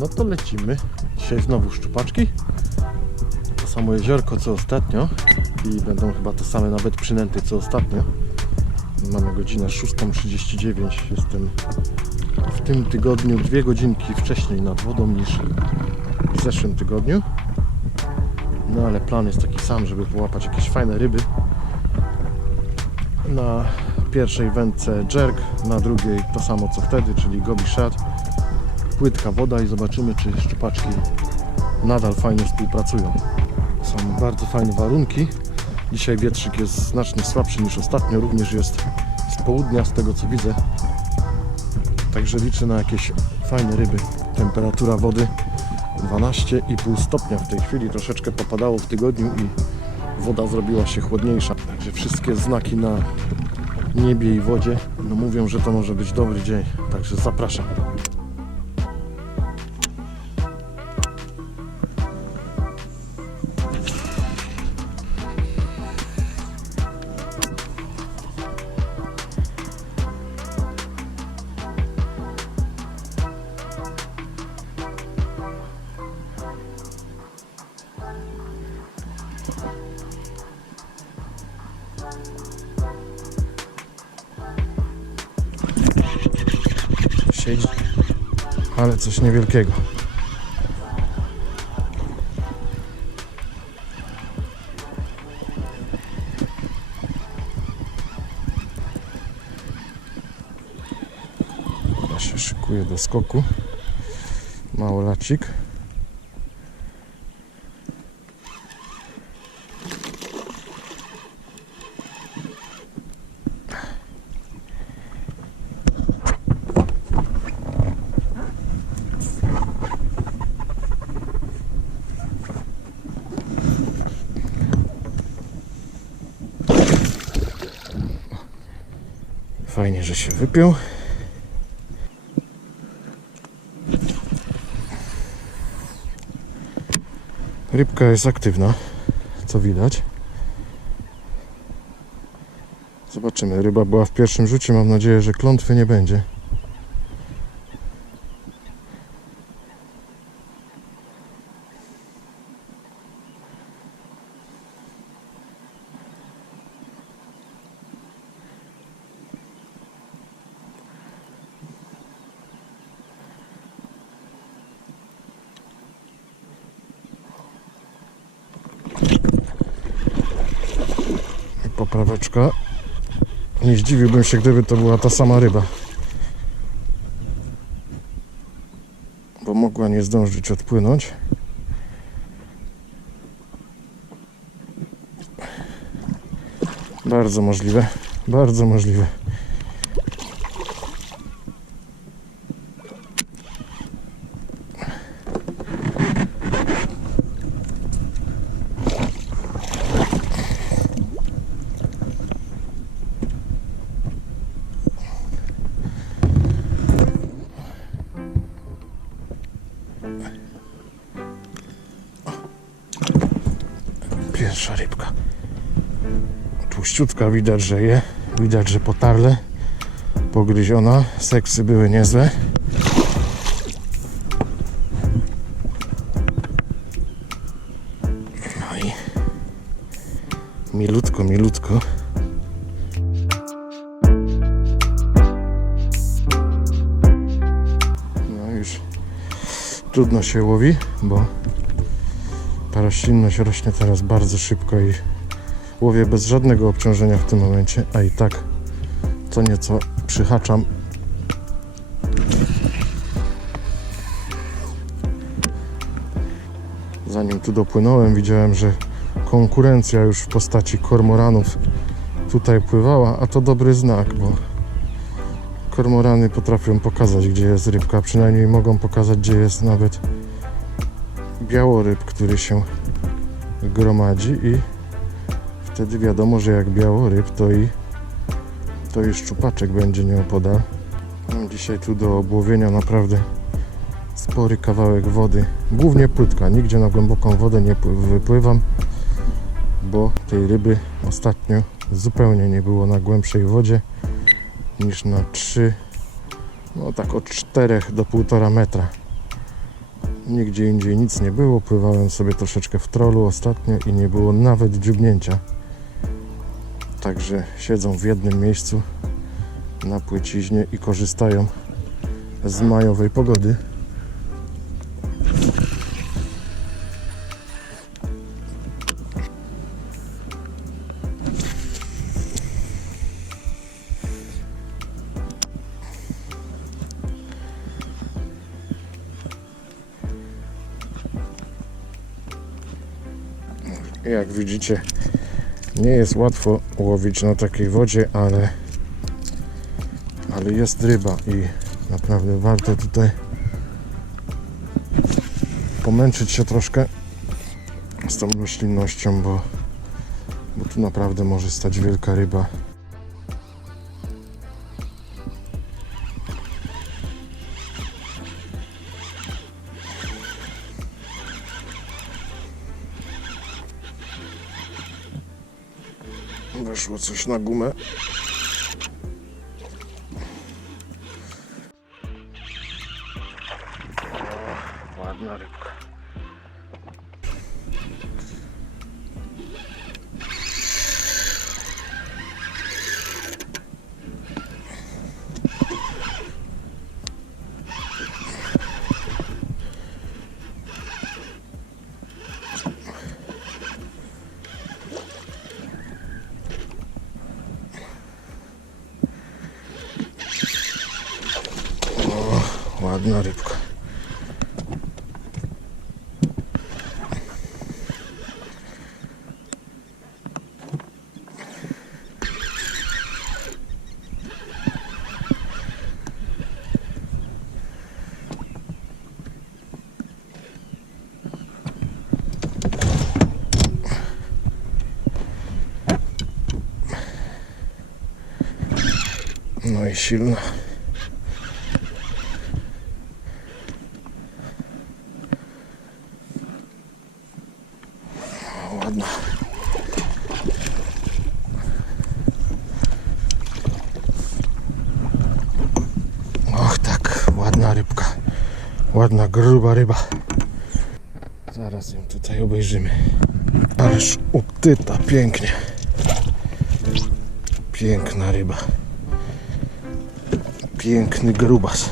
No to lecimy. Dzisiaj znowu szczupaczki. To samo jeziorko co ostatnio. I będą chyba te same nawet przynęty co ostatnio. Mamy godzinę 6.39. Jestem w tym tygodniu dwie godzinki wcześniej nad wodą niż w zeszłym tygodniu. No ale plan jest taki sam, żeby połapać jakieś fajne ryby. Na pierwszej wędce jerk, na drugiej to samo co wtedy, czyli gobi shad. Płytka woda i zobaczymy czy szczupaczki nadal fajnie współpracują. Są bardzo fajne warunki. Dzisiaj wietrzyk jest znacznie słabszy niż ostatnio, również jest z południa z tego co widzę. Także liczę na jakieś fajne ryby. Temperatura wody 12,5 stopnia w tej chwili. Troszeczkę popadało w tygodniu i woda zrobiła się chłodniejsza. Także wszystkie znaki na niebie i wodzie no mówią, że to może być dobry dzień. Także zapraszam. Siedzi, ale coś niewielkiego. Ja się szykuję do skoku. Małolacik. Fajnie, że się wypiął. Rybka jest aktywna, co widać. Zobaczymy. Ryba była w pierwszym rzucie. Mam nadzieję, że klątwy nie będzie. Popraweczka. Nie zdziwiłbym się, gdyby to była ta sama ryba. Bo mogła nie zdążyć odpłynąć. Bardzo możliwe. Bardzo możliwe. Pierwsza rybka. Tłuściutka widać, że je. Widać, że potarle. Pogryziona. Seksy były niezłe. No i milutko, milutko. Trudno się łowi, bo ta roślinność rośnie teraz bardzo szybko i łowię bez żadnego obciążenia w tym momencie, a i tak co nieco przyhaczam. Zanim tu dopłynąłem, widziałem, że konkurencja już w postaci kormoranów tutaj pływała, a to dobry znak, bo kormorany potrafią pokazać, gdzie jest rybka, przynajmniej mogą pokazać, gdzie jest nawet białoryb, który się gromadzi i wtedy wiadomo, że jak białoryb, to i to i szczupaczek będzie nieopodal. Mam dzisiaj tu do obłowienia naprawdę spory kawałek wody, głównie płytka, nigdzie na głęboką wodę nie pły- wypływam, bo tej ryby ostatnio zupełnie nie było na głębszej wodzie niż na 3, no tak od 4 do 1,5 metra Nigdzie indziej nic nie było. Pływałem sobie troszeczkę w trolu ostatnio i nie było nawet dziubnięcia. Także siedzą w jednym miejscu na płyciźnie i korzystają z majowej pogody. Jak widzicie, nie jest łatwo łowić na takiej wodzie, ale, ale jest ryba i naprawdę warto tutaj pomęczyć się troszkę z tą roślinnością, bo, bo tu naprawdę może stać wielka ryba. Coś na gumę. Ładna rybka. Ładna rybka. No i silna. O, ładna. Och tak, ładna rybka. Ładna, gruba ryba. Zaraz ją tutaj obejrzymy. Ależ utyta, pięknie. Piękna ryba. Piękny grubas.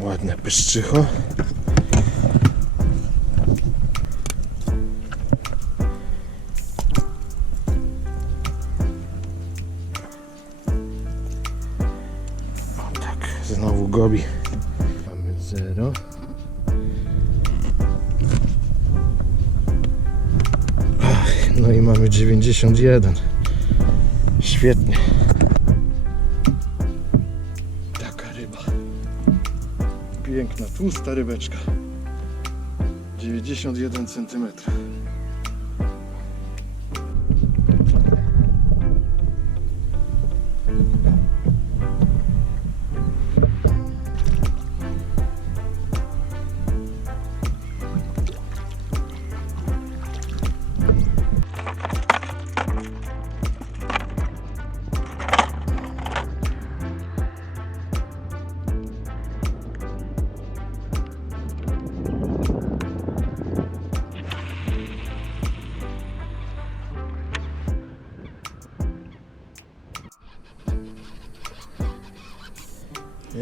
Ładne pyszczycho. Gobi. Mamy zero. Ach, No i mamy 91. Świetnie. Taka ryba. Piękna, tłusta rybeczka. 91 cm.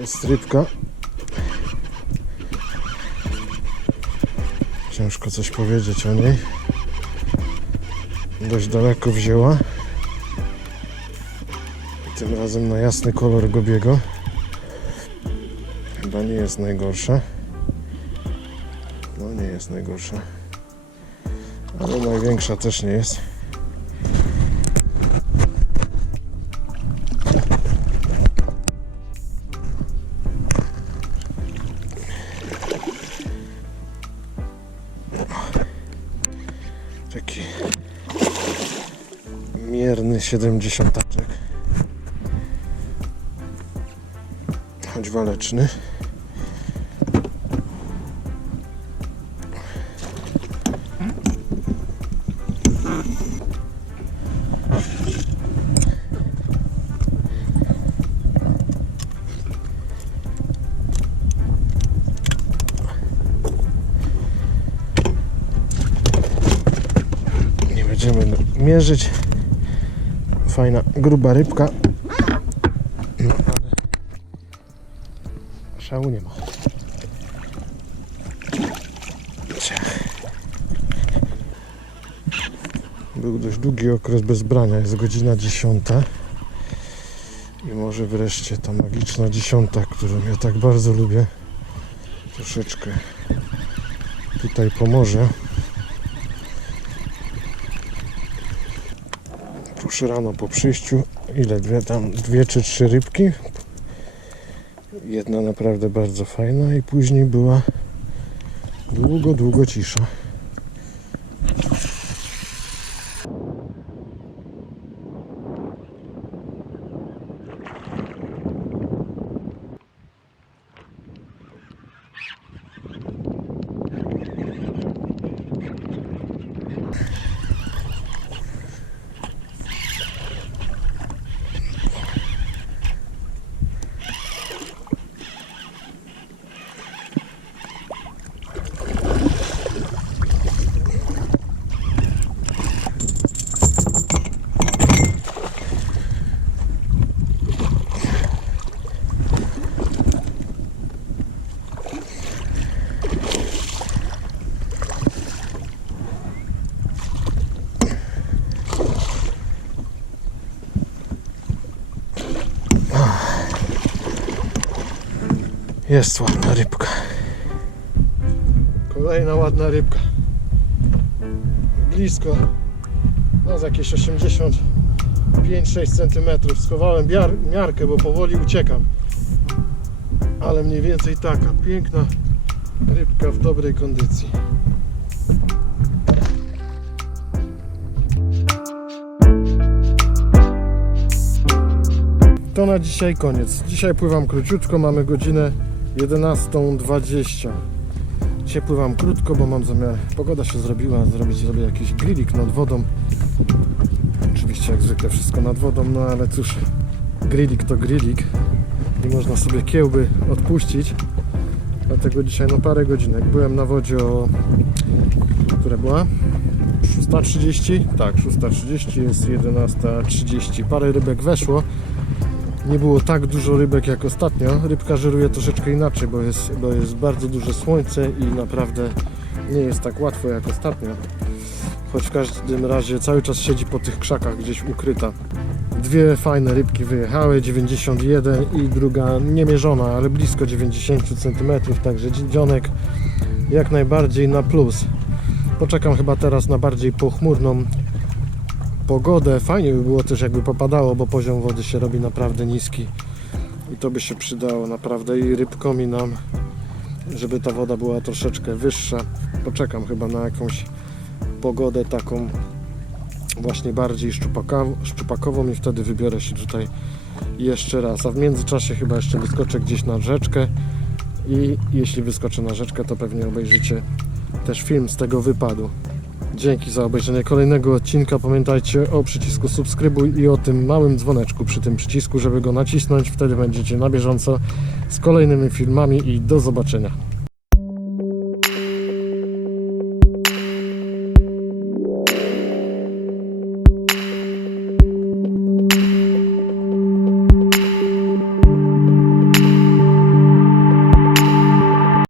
Jest rybka. Ciężko coś powiedzieć o niej. Dość daleko wzięła. Tym razem na jasny kolor gobiego. Chyba nie jest najgorsza. No nie jest najgorsza. Ale największa też nie jest. Taki mierny 70 taczek. Choć waleczny. Będziemy mierzyć. Fajna, gruba rybka. No, ale szału nie ma. Był dość długi okres bez brania, jest godzina 10. I może wreszcie ta magiczna dziesiąta, którą ja tak bardzo lubię, troszeczkę tutaj pomoże. Proszę rano po przyjściu, ile dwie tam, dwie czy trzy rybki. Jedna naprawdę bardzo fajna i później była długo, długo cisza. Jest ładna rybka. Kolejna ładna rybka. Blisko. No z jakieś 85-6 cm. Schowałem miarkę, bo powoli uciekam. Ale mniej więcej taka piękna rybka w dobrej kondycji. To na dzisiaj koniec. Dzisiaj pływam króciutko, mamy godzinę 11.20. Dzisiaj pływam krótko, bo mam zamiar, pogoda się zrobiła, zrobić sobie jakiś grillik nad wodą. Oczywiście jak zwykle wszystko nad wodą, no ale cóż, grillik to grillik i można sobie kiełby odpuścić. Dlatego dzisiaj no parę godzinek. Byłem na wodzie o... która była? 6.30? Tak, 6.30 jest 11.30. Parę rybek weszło. Nie było tak dużo rybek jak ostatnio. Rybka żeruje troszeczkę inaczej, bo jest, bo jest bardzo duże słońce i naprawdę nie jest tak łatwo jak ostatnio. Choć w każdym razie cały czas siedzi po tych krzakach gdzieś ukryta. Dwie fajne rybki wyjechały, 91 i druga niemierzona, ale blisko 90 cm, także dzionek jak najbardziej na plus. Poczekam chyba teraz na bardziej pochmurną pogodę. Fajnie by było też jakby popadało, bo poziom wody się robi naprawdę niski. I to by się przydało naprawdę i rybkom i nam, żeby ta woda była troszeczkę wyższa. Poczekam chyba na jakąś pogodę taką właśnie bardziej szczupaka- szczupakową i wtedy wybiorę się tutaj jeszcze raz. A w międzyczasie chyba jeszcze wyskoczę gdzieś na rzeczkę i jeśli wyskoczę na rzeczkę, to pewnie obejrzycie też film z tego wypadu. Dzięki za obejrzenie kolejnego odcinka. Pamiętajcie o przycisku subskrybuj i o tym małym dzwoneczku przy tym przycisku, żeby go nacisnąć. Wtedy będziecie na bieżąco z kolejnymi filmami i do zobaczenia.